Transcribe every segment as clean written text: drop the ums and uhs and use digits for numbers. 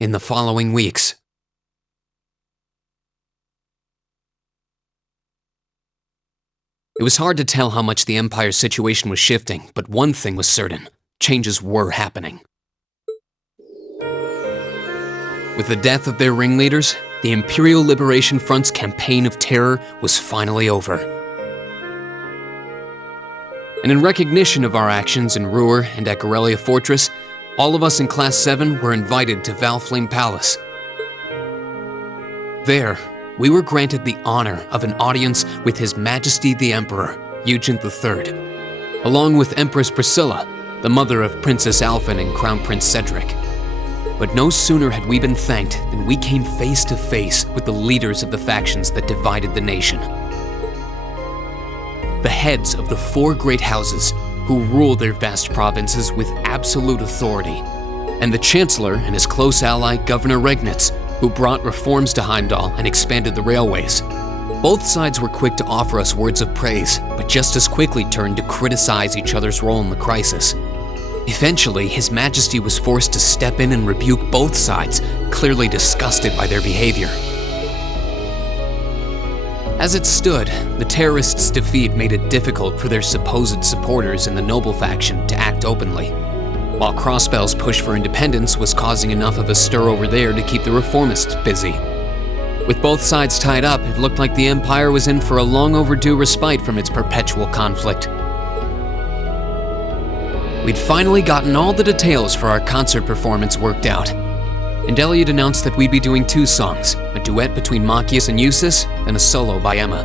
in the following weeks. It was hard to tell how much the Empire's situation was shifting, but one thing was certain: changes were happening. With the death of their ringleaders, the Imperial Liberation Front's campaign of terror was finally over. And in recognition of our actions in Ruhr and at Corellia Fortress, all of us in Class 7 were invited to Valflame Palace. There, we were granted the honor of an audience with His Majesty the Emperor, Eugent III, along with Empress Priscilla, the mother of Princess Alphen and Crown Prince Cedric. But no sooner had we been thanked than we came face to face with the leaders of the factions that divided the nation. The heads of the 4 great houses who rule their vast provinces with absolute authority, and the Chancellor and his close ally, Governor Regnitz, who brought reforms to Heimdall and expanded the railways. Both sides were quick to offer us words of praise, but just as quickly turned to criticize each other's role in the crisis. Eventually, His Majesty was forced to step in and rebuke both sides, clearly disgusted by their behavior. As it stood, the terrorists' defeat made it difficult for their supposed supporters in the noble faction to act openly, while Crossbell's push for independence was causing enough of a stir over there to keep the reformists busy. With both sides tied up, it looked like the Empire was in for a long overdue respite from its perpetual conflict. We'd finally gotten all the details for our concert performance worked out, and Elliot announced that we'd be doing 2 songs, a duet between Machias and Eustace, and a solo by Emma.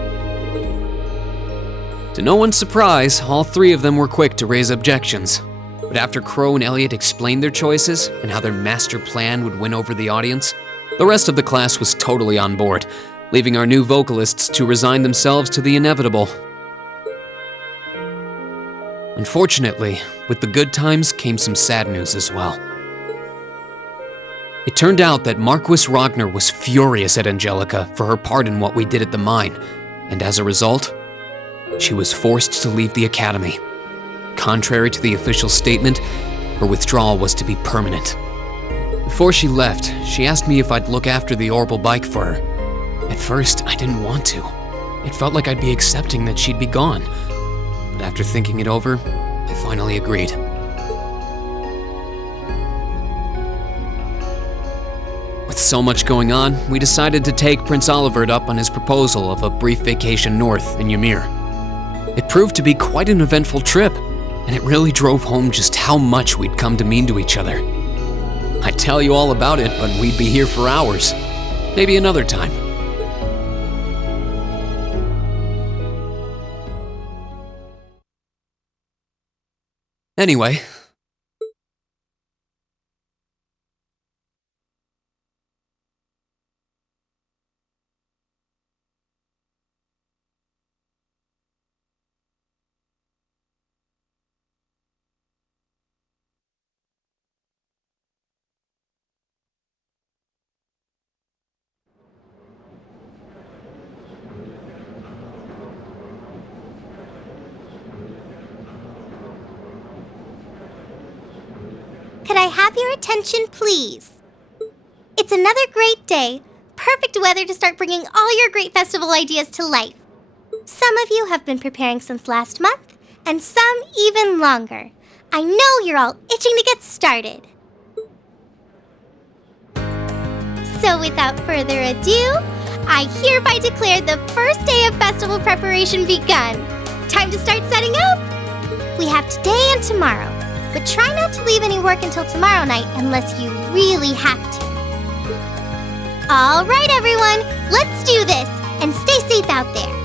To no one's surprise, all 3 of them were quick to raise objections. But after Crow and Elliot explained their choices and how their master plan would win over the audience, the rest of the class was totally on board, leaving our new vocalists to resign themselves to the inevitable. Unfortunately, with the good times came some sad news as well. It turned out that Marquis Ragnar was furious at Angelica for her part in what we did at the mine, and as a result, she was forced to leave the academy. Contrary to the official statement, her withdrawal was to be permanent. Before she left, she asked me if I'd look after the orbital bike for her. At first, I didn't want to. It felt like I'd be accepting that she'd be gone. But after thinking it over, I finally agreed. With so much going on, we decided to take Prince Olivert up on his proposal of a brief vacation north in Ymir. It proved to be quite an eventful trip, and it really drove home just how much we'd come to mean to each other. I'd tell you all about it, but we'd be here for hours. Maybe another time. Anyway, Could I have your attention, please? It's another great day. Perfect weather to start bringing all your great festival ideas to life. Some of you have been preparing since last month, and some even longer. I know you're all itching to get started. So without further ado, I hereby declare the first day of festival preparation begun. Time to start setting up. We have today and tomorrow, but try not to leave any work until tomorrow night unless you really have to. All right, everyone, let's do this, and stay safe out there.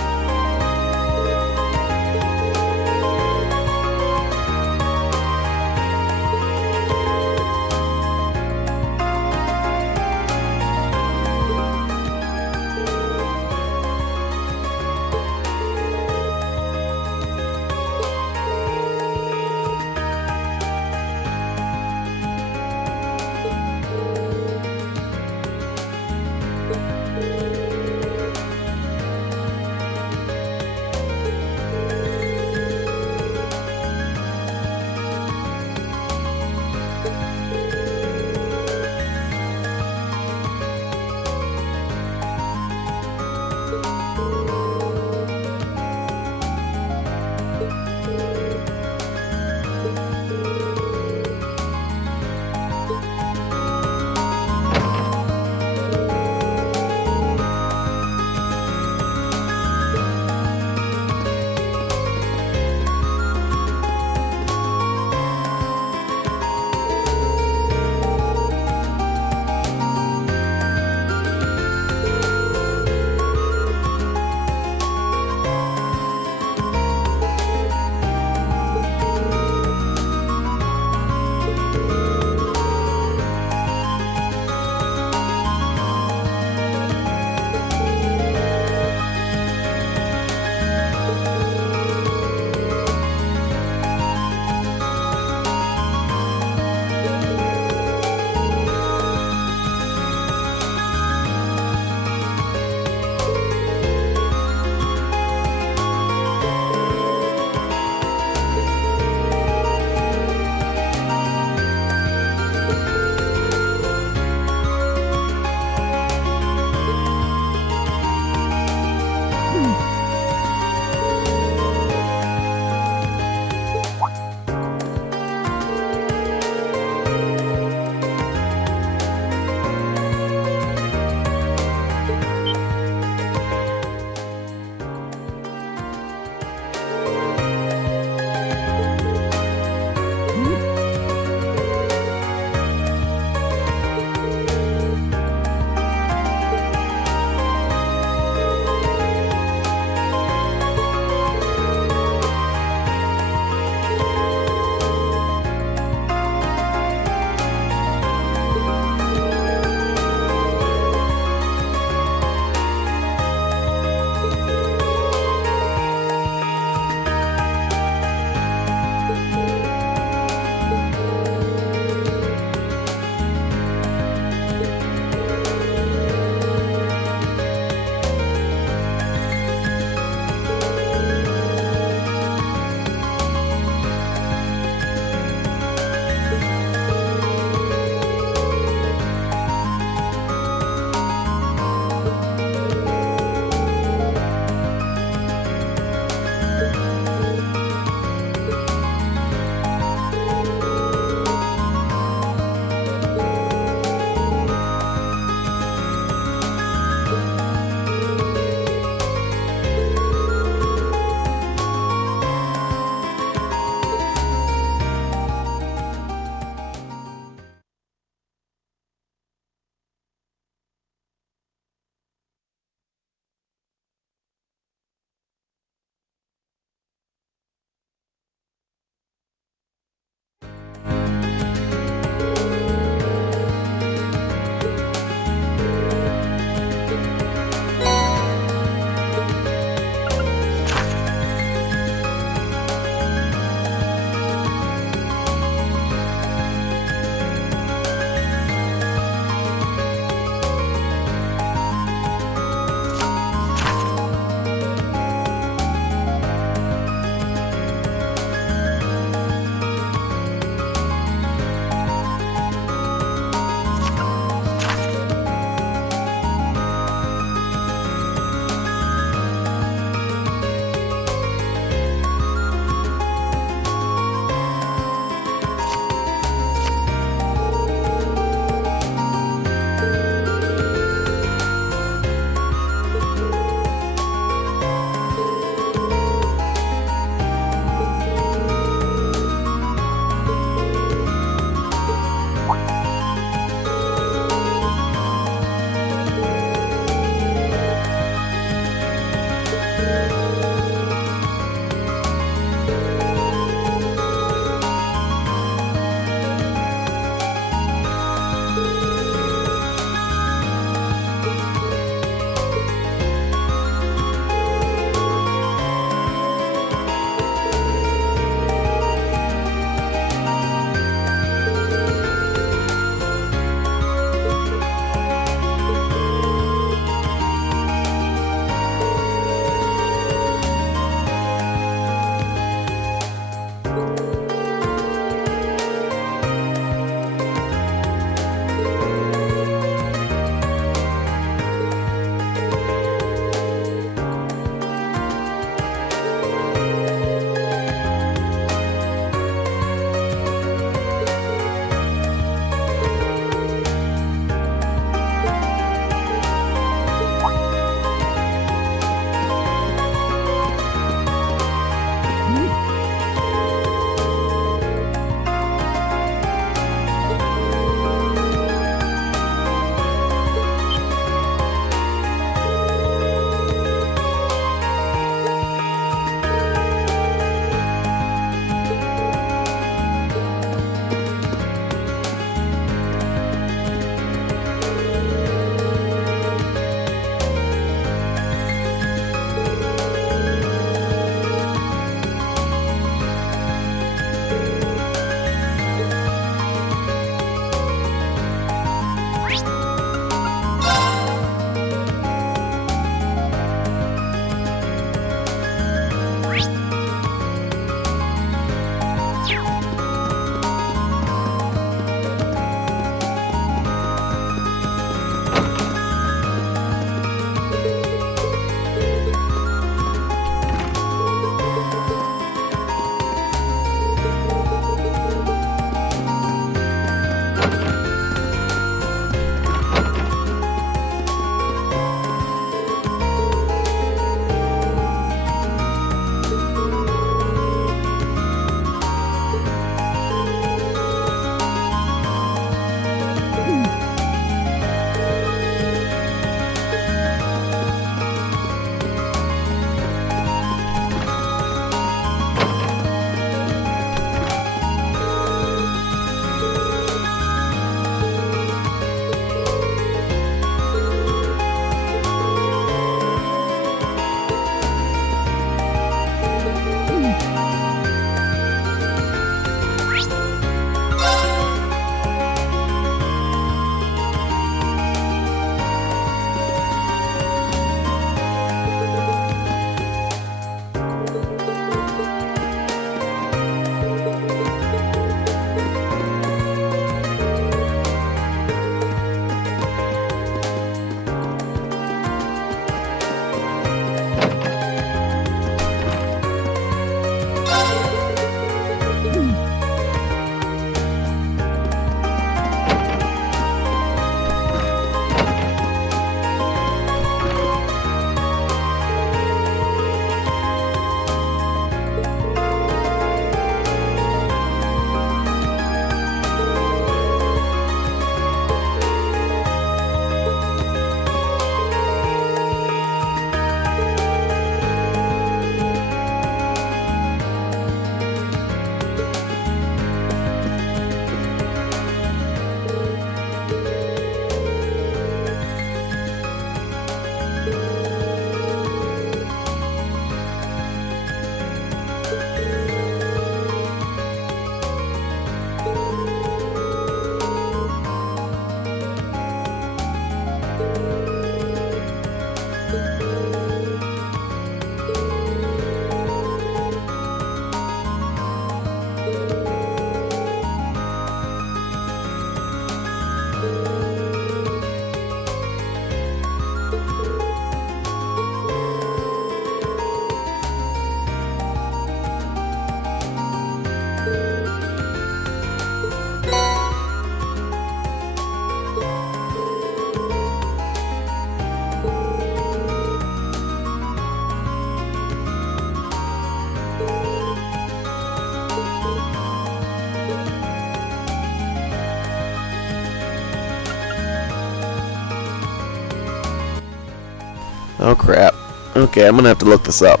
Oh crap. Okay, I'm gonna have to look this up.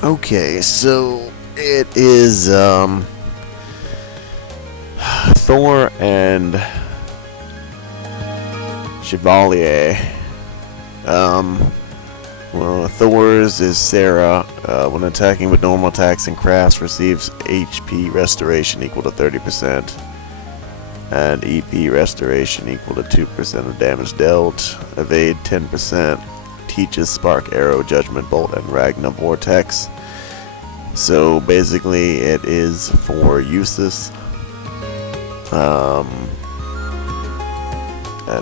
Okay, so it is Thor and Chevalier. Well, Thor's is Sarah. When attacking with normal attacks and crafts, receives HP restoration equal to 30%, and EP restoration equal to 2% of damage dealt. Evade 10%. Teaches Spark, Arrow, Judgment Bolt, and Ragna Vortex. So basically, it is for uses.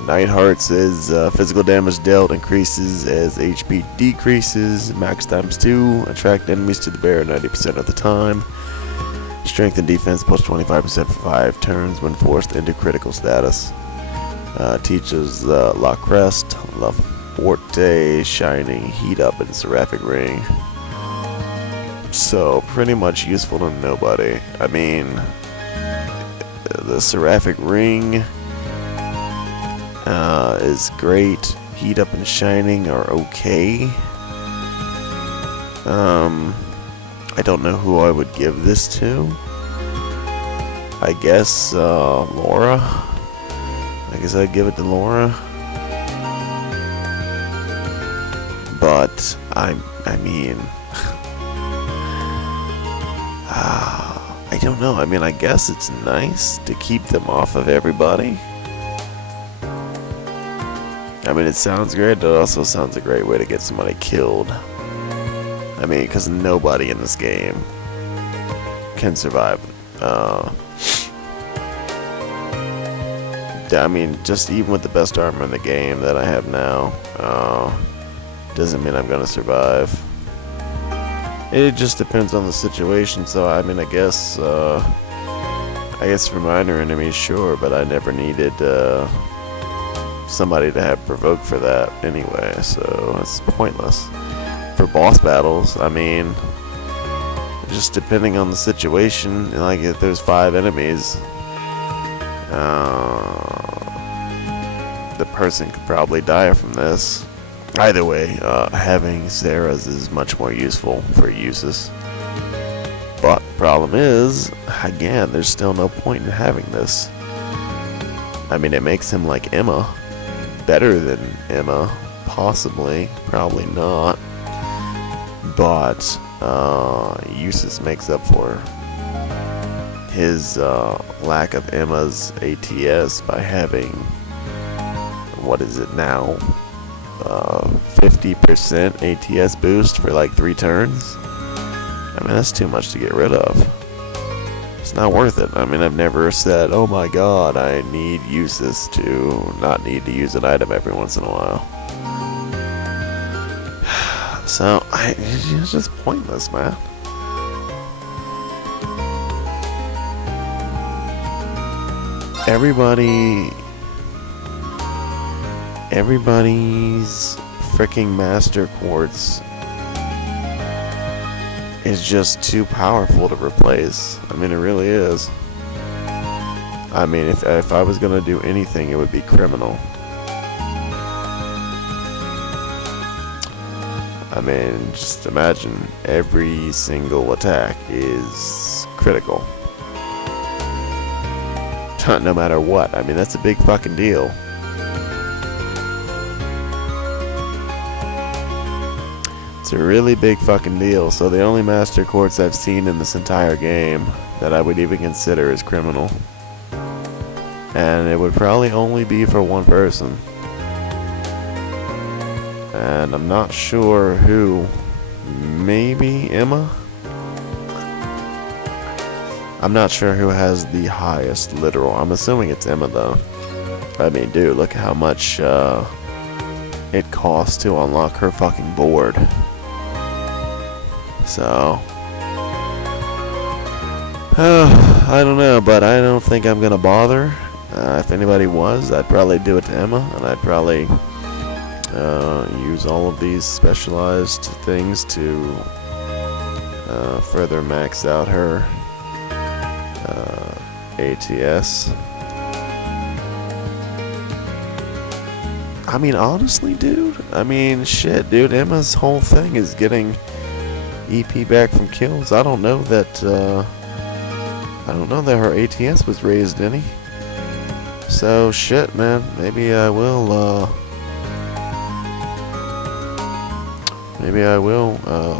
Nightheart's is physical damage dealt increases as HP decreases, max times 2, attract enemies to the bear 90% of the time. Strength and defense plus 25% for 5 turns when forced into critical status. Teaches La Crest, La Forte, Shining, Heat Up, and Seraphic Ring. So, pretty much useful to nobody. I mean, the Seraphic Ring is great. Heat Up and Shining are okay. I don't know who I would give this to. I guess Laura. I guess I'd give it to Laura. But I mean, I don't know. I mean, I guess it's nice to keep them off of everybody. I mean, it sounds great, but it also sounds a great way to get somebody killed. I mean, because nobody in this game can survive. I mean, just even with the best armor in the game that I have now, doesn't mean I'm gonna survive. It just depends on the situation. So I mean, I guess for minor enemies, sure, but I never needed somebody to have provoke for that anyway, so it's pointless. For boss battles, I mean, just depending on the situation, like if there's 5 enemies, the person could probably die from this. Either way, having Sarah's is much more useful for uses. But the problem is, again, there's still no point in having this. I mean, it makes him like Emma. Better than Emma, possibly. Probably not. But uses makes up for his lack of Emma's ATS by having, what is it now, 50% ATS boost for like 3 turns. I mean, that's too much to get rid of. It's not worth it. I mean, I've never said, oh my god, I need uses to not need to use an item every once in a while. So, it's just pointless, man. Everybody's freaking Master Quartz is just too powerful to replace. I mean, it really is. I mean, if I was gonna do anything, it would be Criminal. I mean, just imagine every single attack is critical. No matter what. I mean, that's a big fucking deal. It's a really big fucking deal. So the only Master Quartz I've seen in this entire game that I would even consider is criminal. And it would probably only be for one person. And I'm not sure who. Maybe Emma? I'm not sure who has the highest literal. I'm assuming it's Emma though. I mean, dude, look at how much it costs to unlock her fucking board. So, I don't know, but I don't think I'm gonna bother. If anybody was, I'd probably do it to Emma, and I'd probably use all of these specialized things to further max out her ATS. I mean, honestly, dude, I mean, shit, dude, Emma's whole thing is getting EP back from kills. I don't know that her ATS was raised any. So, shit, man, maybe I will,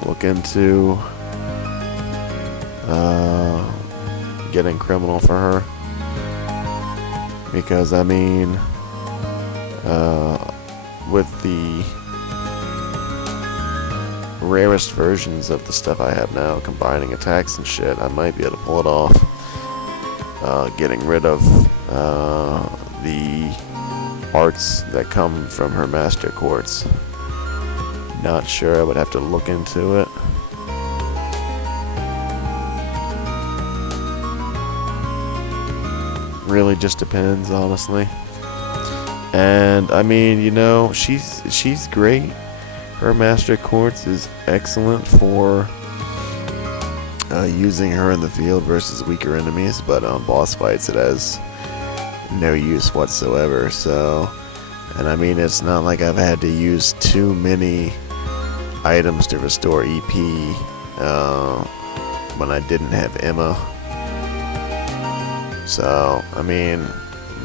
look into, getting criminal for her, because I mean, with the rarest versions of the stuff I have now, combining attacks and shit, I might be able to pull it off. Getting rid of the arts that come from her Master Quartz. Not sure, I would have to look into it. Really just depends, honestly. And I mean, you know, she's great. Her Master Quartz is excellent for using her in the field versus weaker enemies, but on boss fights it has no use whatsoever. So, and I mean, it's not like I've had to use too many items to restore EP when I didn't have Emma. So, I mean,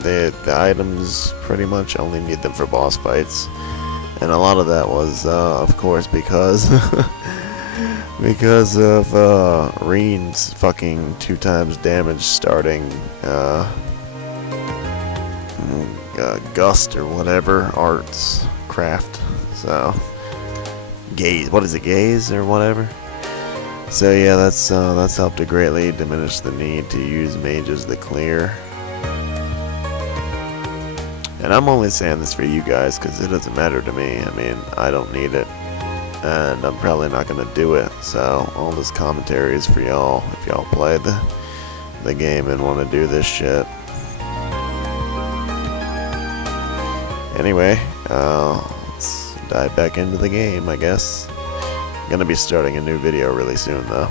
the items pretty much only need them for boss fights. And a lot of that was, of course, because because of Reen's fucking 2x damage starting gust or whatever arts craft. So gaze, what is it, gaze or whatever? So yeah, that's helped to greatly diminish the need to use mages to clear. And I'm only saying this for you guys because it doesn't matter to me. I mean, I don't need it, and I'm probably not gonna do it. So all this commentary is for y'all if y'all play the game and want to do this shit. Anyway, let's dive back into the game, I guess. Gonna be starting a new video really soon though.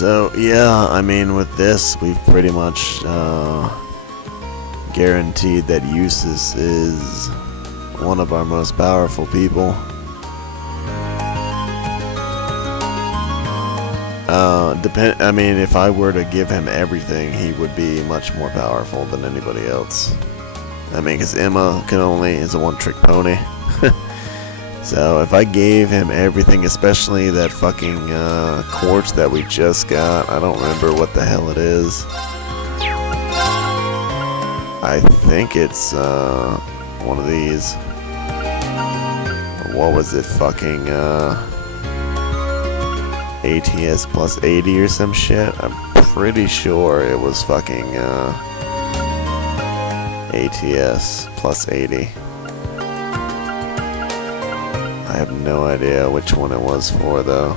So yeah, I mean, with this, we've pretty much guaranteed that Eustace is one of our most powerful people. I mean, if I were to give him everything, he would be much more powerful than anybody else. I mean, because Emma is a one-trick pony. So if I gave him everything, especially that fucking quartz that we just got, I don't remember what the hell it is. I think it's one of these. What was it? Fucking ATS plus 80 or some shit. I'm pretty sure it was fucking ATS plus 80. I have no idea which one it was for though.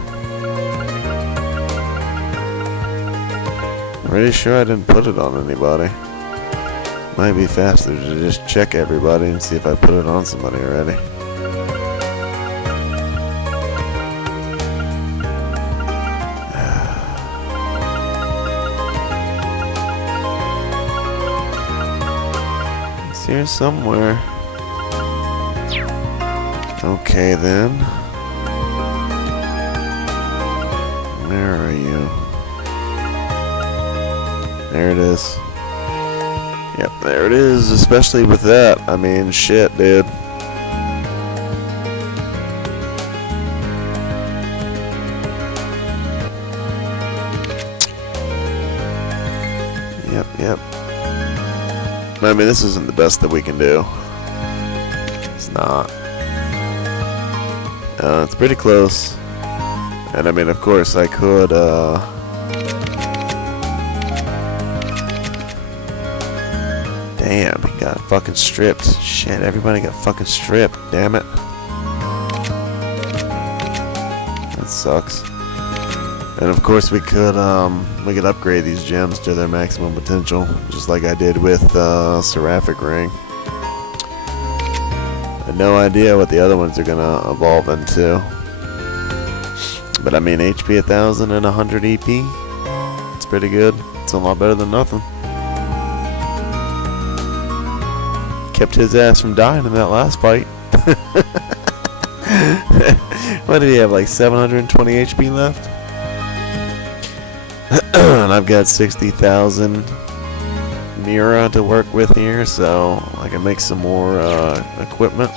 Pretty sure I didn't put it on anybody. Might be faster to just check everybody and see if I put it on somebody already. It's here somewhere. Okay then. Where are you? There it is. Yep, there it is, especially with that. I mean, shit, dude. Yep. I mean, this isn't the best that we can do. It's not. It's pretty close. And I mean, of course, I could, Damn, he got fucking stripped. Shit, everybody got fucking stripped. Damn it. That sucks. And of course we could upgrade these gems to their maximum potential, just like I did with Seraphic Ring. I had no idea what the other ones are gonna evolve into. But I mean, HP 1000 and 100 EP. It's pretty good. It's a lot better than nothing. Kept his ass from dying in that last fight. What did he have, like 720 HP left? And I've got 60,000 Mira to work with here, so I can make some more equipment.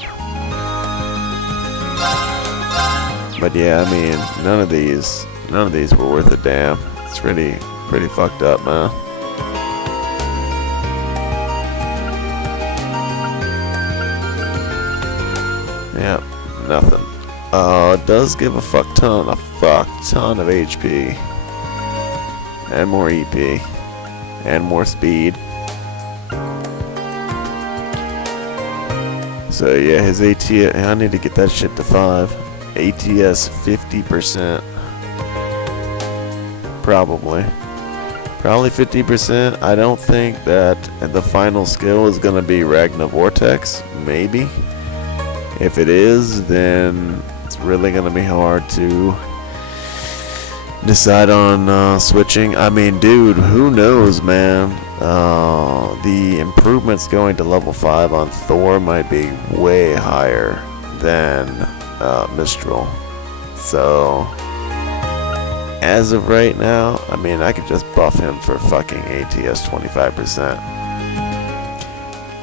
But yeah, I mean, none of these were worth a damn. It's pretty fucked up, man. Yep, nothing. It does give a fuck ton of HP. And more EP. And more speed. So yeah, his ATS, I need to get that shit to 5. ATS 50%. Probably 50%. I don't think that the final skill is gonna be Ragna Vortex. Maybe. If it is, then it's really gonna be hard to decide on switching. I mean, dude, who knows, man? The improvements going to level 5 on Thor might be way higher than Mistral. So, as of right now, I mean, I could just buff him for fucking ATS 25%.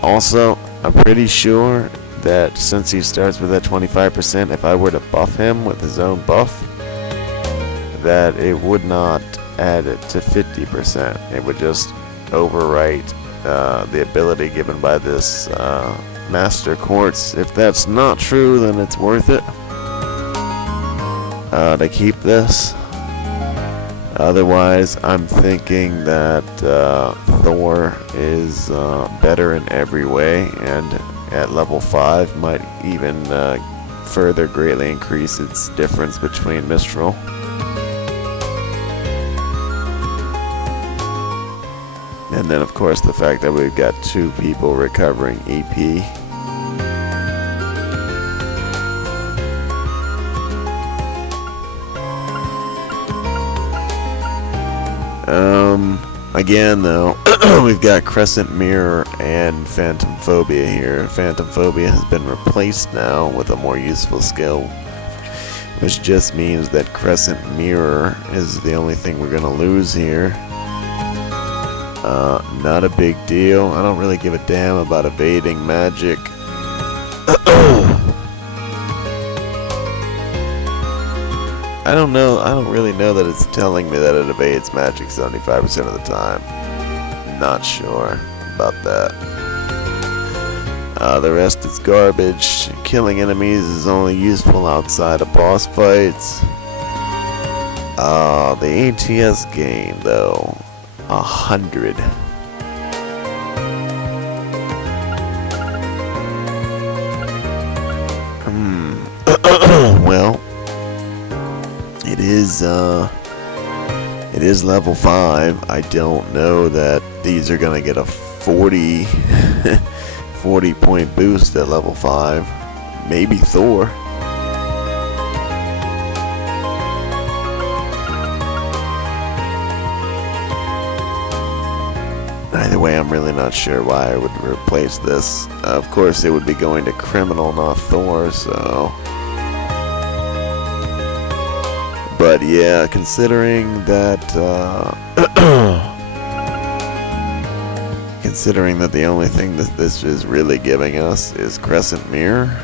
Also, I'm pretty sure that since he starts with that 25%, if I were to buff him with his own buff, that it would not add it to 50%. It would just overwrite the ability given by this Master Quartz. If that's not true, then it's worth it to keep this. Otherwise, I'm thinking that Thor is better in every way, and at level 5 might even further greatly increase its difference between Mistral. And then, of course, the fact that we've got 2 people recovering EP. Again, though, we've got Crescent Mirror and Phantom Phobia here. Phantom Phobia has been replaced now with a more useful skill, which just means that Crescent Mirror is the only thing we're going to lose here. Not a big deal. I don't really give a damn about evading magic. I don't really know that it's telling me that it evades magic 75% of the time. Not sure about that. The rest is garbage. Killing enemies is only useful outside of boss fights. The ATS game, though, 100. Well, it is level 5. I don't know that these are gonna get a 40 point boost at level 5. Maybe Thor. Either way, I'm really not sure why I would replace this. Of course, it would be going to Criminal, not Thor, so... But yeah, considering that, considering that the only thing that this is really giving us is Crescent Mirror,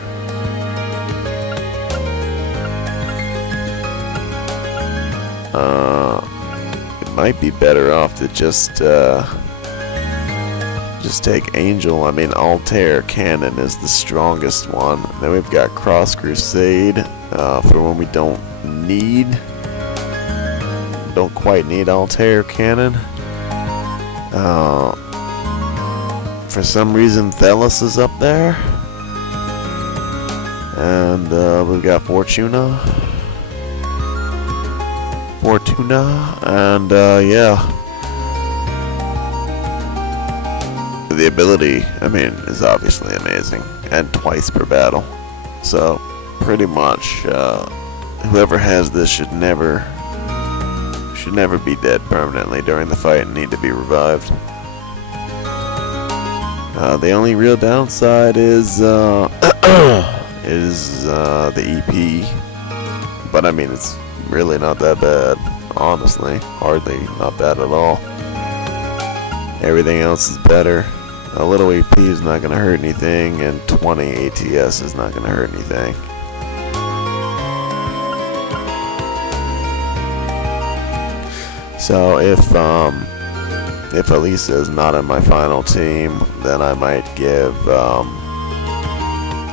it might be better off to just take Angel. I mean, Altair Cannon is the strongest one. Then we've got Cross Crusade for when we don't quite need Altair Cannon. For some reason, Thelos is up there. And we've got Fortuna. And yeah. The ability, I mean, is obviously amazing. And twice per battle. So, pretty much, whoever has this should never be dead permanently during the fight and need to be revived. The only real downside is the EP, but I mean it's really not that bad, honestly, hardly not bad at all. Everything else is better. A little EP is not going to hurt anything, and 20 ATS is not going to hurt anything. So if Elisa is not in my final team, then I might give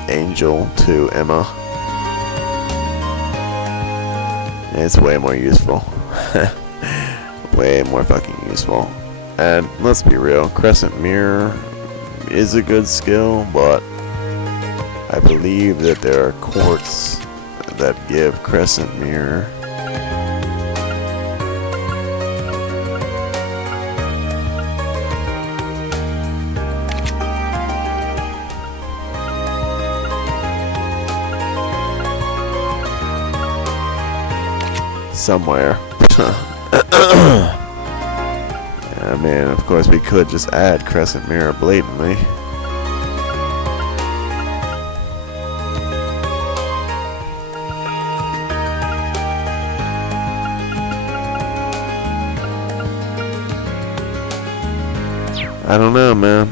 Angel to Emma. It's way more useful. Way more fucking useful. And let's be real, Crescent Mirror is a good skill, but I believe that there are courts that give Crescent Mirror. Somewhere. I mean, of course, we could just add Crescent Mirror blatantly. I don't know, man.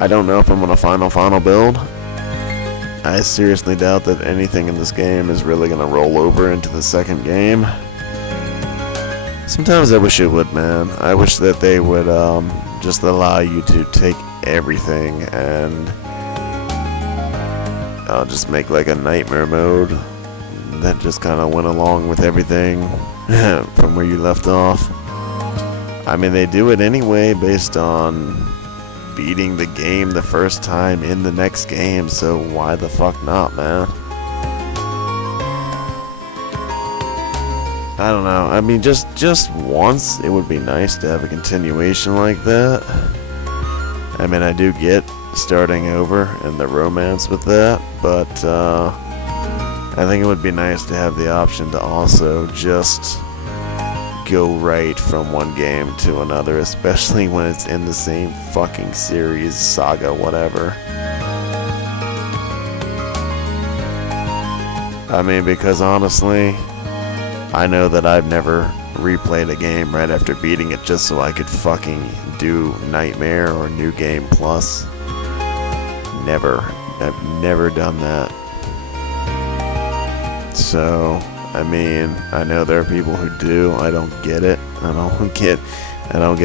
I don't know if I'm on a final build. I seriously doubt that anything in this game is really gonna roll over into the second game. Sometimes I wish it would, man. I wish that they would just allow you to take everything and just make like a nightmare mode that just kind of went along with everything from where you left off. I mean, they do it anyway based on beating the game the first time in the next game, so why the fuck not, man? I don't know. I mean, just once, it would be nice to have a continuation like that. I mean, I do get starting over and the romance with that, but I think it would be nice to have the option to also just go right from one game to another, especially when it's in the same fucking series, saga, whatever. I mean, because honestly, I know that I've never replayed a game right after beating it just so I could fucking do Nightmare or New Game Plus. Never. I've never done that. So, I mean, I know there are people who do. I don't get it. I don't get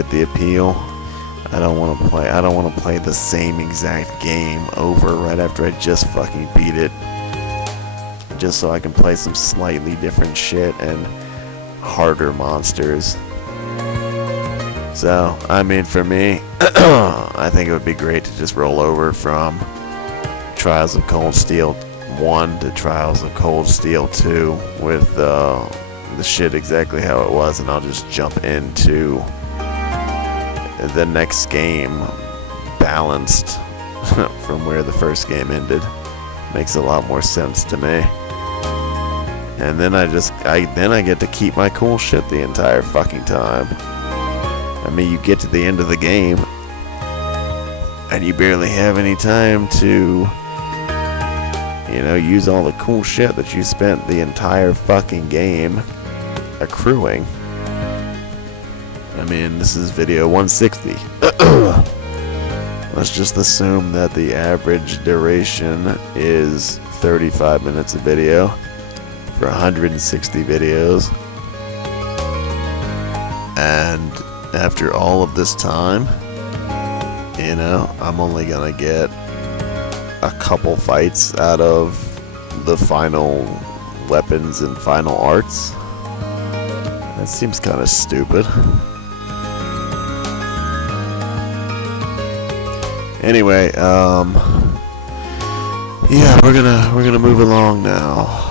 the appeal. I don't want to play the same exact game over right after I just fucking beat it. Just so I can play some slightly different shit and harder monsters. So, I mean, for me, I think it would be great to just roll over from Trials of Cold Steel 1 to Trials of Cold Steel 2 with the shit exactly how it was, and I'll just jump into the next game balanced from where the first game ended. Makes a lot more sense to me. And then I get to keep my cool shit the entire fucking time. I mean, you get to the end of the game and you barely have any time to, you know, use all the cool shit that you spent the entire fucking game accruing. I mean, this is video 160. Let's just assume that the average duration is 35 minutes of video for 160 videos. And after all of this time, you know, I'm only gonna get a couple fights out of the final weapons and final arts. That seems kind of stupid. Anyway, yeah, we're gonna move along now.